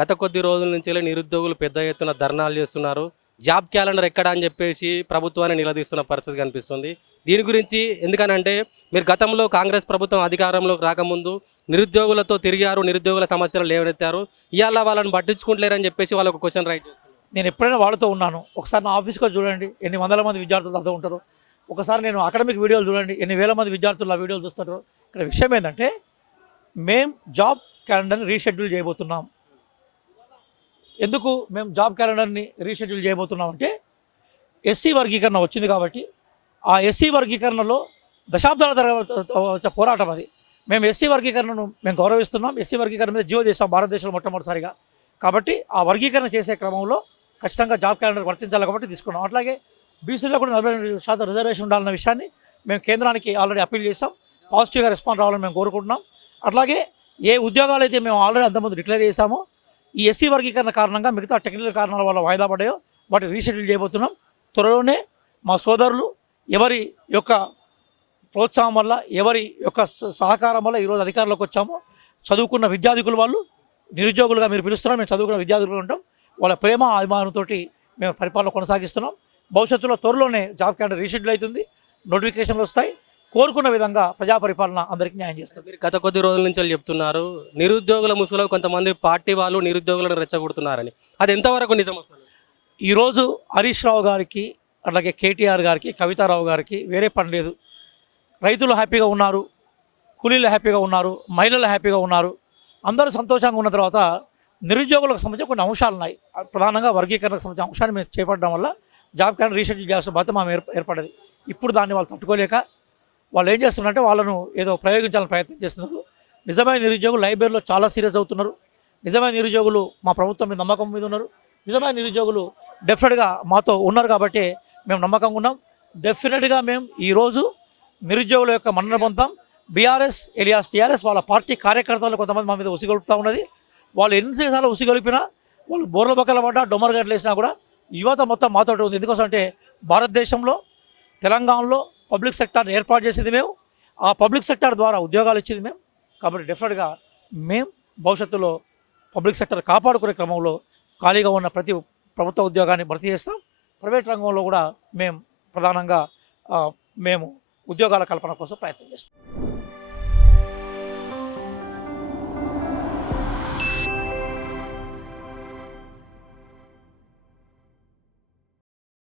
గత కొద్ది రోజుల నుంచి నిరుద్యోగులు పెద్ద ఎత్తున ధర్నాలు చేస్తున్నారు. జాబ్ క్యాలెండర్ ఎక్కడ అని చెప్పేసి ప్రభుత్వాన్ని నిలదీస్తున్న పరిస్థితి కనిపిస్తుంది. దీని గురించి ఎందుకనంటే మీరు గతంలో కాంగ్రెస్ ప్రభుత్వం అధికారంలోకి రాకముందు నిరుద్యోగులతో తిరిగారు నిరుద్యోగుల సమస్యలు లేవనెత్తారు. ఇవాళ వాళ్ళని పట్టించుకుంటలేరని చెప్పేసి వాళ్ళకు క్వశ్చన్ రైట్ చేస్తున్నారు. నేను ఎప్పుడైనా వాళ్ళతో ఉన్నాను. ఒకసారి నా ఆఫీస్కి చూడండి ఎన్ని వందల మంది విద్యార్థులు అంతా ఉంటారు. ఒకసారి నేను అకాడమిక్ వీడియోలు చూడండి ఎన్ని వేల మంది విద్యార్థులు ఆ వీడియోలు చూస్తారు. ఇక్కడ విషయం ఏంటంటే మేం జాబ్ క్యాలెండర్ని రీషెడ్యూల్ చేయబోతున్నాం. ఎందుకు మేము జాబ్ క్యాలెండర్ని రీషెడ్యూల్ చేయబోతున్నామంటే ఎస్సీ వర్గీకరణ వచ్చింది కాబట్టి ఆ ఎస్సీ వర్గీకరణలో దశాబ్దాల తర్వాత పోరాటం అది. మేము ఎస్సీ వర్గీకరణను మేము గౌరవిస్తున్నాం. ఎస్సీ వర్గీకరణ మీద జీవో దేశం భారతదేశంలో మొట్టమొదటిసారిగా. కాబట్టి ఆ వర్గీకరణ చేసే క్రమంలో ఖచ్చితంగా జాబ్ క్యాలెండర్ వర్తించాలి కాబట్టి తీసుకున్నాం. అట్లాగే బీసీలో కూడా నలభై రెండు శాతం రిజర్వేషన్ ఉండాలన్న విషయాన్ని మేము కేంద్రానికి ఆల్రెడీ అప్పీల్ చేస్తాం పాజిటివ్గా రెస్పాండ్ రావాలని మేము కోరుకుంటున్నాం. అట్లాగే ఏ ఉద్యోగాలు అయితే మేము ఆల్రెడీ అంతకుముందు డిక్లేర్ చేశామో ఈ ఎస్సీ వర్గీకరణ కారణంగా మిగతా టెక్నికల్ కారణాల వల్ల వాయిదా పడ్డాయో వాటిని రీషెడ్యూల్ చేయబోతున్నాం. త్వరలోనే మా సోదరులు ఎవరి యొక్క ప్రోత్సాహం వల్ల ఎవరి యొక్క స- సహకారం వల్ల ఈరోజు అధికారంలోకి వచ్చామో చదువుకున్న విద్యార్థికులు వాళ్ళు నిరుద్యోగులుగా మీరు పిలుస్తున్నారు మేము చదువుకున్న విద్యార్థులు ఉంటాం వాళ్ళ ప్రేమ అభిమానంతో మేము పరిపాలన కొనసాగిస్తున్నాం. భవిష్యత్తులో త్వరలోనే జాబ్ క్యాండర్ రీషెడ్యూల్ అవుతుంది నోటిఫికేషన్లు వస్తాయి కోరుకున్న విధంగా ప్రజా పరిపాలన అందరికీ న్యాయం చేస్తుంది మీరు గత కొద్ది రోజుల నుంచి చెప్తున్నారు నిరుద్యోగుల ముసుగులో కొంతమంది పార్టీ వాళ్ళు నిరుద్యోగులను రెచ్చగొడుతున్నారని. అది ఎంతవరకు నిజం అసలు? ఈరోజు హరీష్ రావు గారికి అలాగే కేటీఆర్ గారికి కవితారావు గారికి వేరే పని లేదు. రైతులు హ్యాపీగా ఉన్నారు కూలీలు హ్యాపీగా ఉన్నారు మహిళలు హ్యాపీగా ఉన్నారు. అందరూ సంతోషంగా ఉన్న తర్వాత నిరుద్యోగులకు సంబంధించిన కొన్ని అంశాలు ఉన్నాయి. ప్రధానంగా వర్గీకరణకు సంబంధించిన అంశాన్ని మేము చేపట్టడం వల్ల జాబ్ క్యాలెండర్ రీషెడ్యూల్ చేయాల్సిన బాధ్యత మా ఏర్ప ఏర్పడేది ఇప్పుడు దాన్ని వాళ్ళు తట్టుకోలేక వాళ్ళు ఏం చేస్తున్నారంటే వాళ్ళను ఏదో ప్రయోగించాలని ప్రయత్నం చేస్తున్నారు. నిజమైన నిరుద్యోగులు లైబ్రరీలో చాలా సీరియస్ అవుతున్నారు. నిజమైన నిరుద్యోగులు మా ప్రభుత్వం మీద నమ్మకం మీద ఉన్నారు. నిజమైన నిరుద్యోగులు డెఫినెట్గా మాతో ఉన్నారు కాబట్టి మేము నమ్మకంగా ఉన్నాం. డెఫినెట్గా మేము ఈరోజు నిరుద్యోగుల యొక్క మన్నన పొందుతాం. బీఆర్ఎస్ ఎలియాస్ టీఆర్ఎస్ వాళ్ళ పార్టీ కార్యకర్తలు కొంతమంది మా మీద ఉసిగొలుపుతూ ఉన్నది. వాళ్ళు ఎన్నిసార్లు ఉసిగొలిపినా వాళ్ళు బోర్ల బొక్కల పడ్డా డొమ్మర్ వేసినా కూడా యువత మొత్తం మాతో ఉంది. ఎందుకోసం అంటే భారతదేశంలో తెలంగాణలో పబ్లిక్ సెక్టార్ని ఏర్పాటు చేసేది మేము. ఆ పబ్లిక్ సెక్టార్ ద్వారా ఉద్యోగాలు ఇచ్చేది మేము. కాబట్టి డెఫినెట్గా మేము భవిష్యత్తులో పబ్లిక్ సెక్టర్ కాపాడుకునే క్రమంలో ఖాళీగా ఉన్న ప్రతి ప్రభుత్వ ఉద్యోగాన్ని భర్తీ చేస్తాం. ప్రైవేట్ రంగంలో కూడా మేము ప్రధానంగా మేము ఉద్యోగాల కల్పన కోసం ప్రయత్నం చేస్తాం.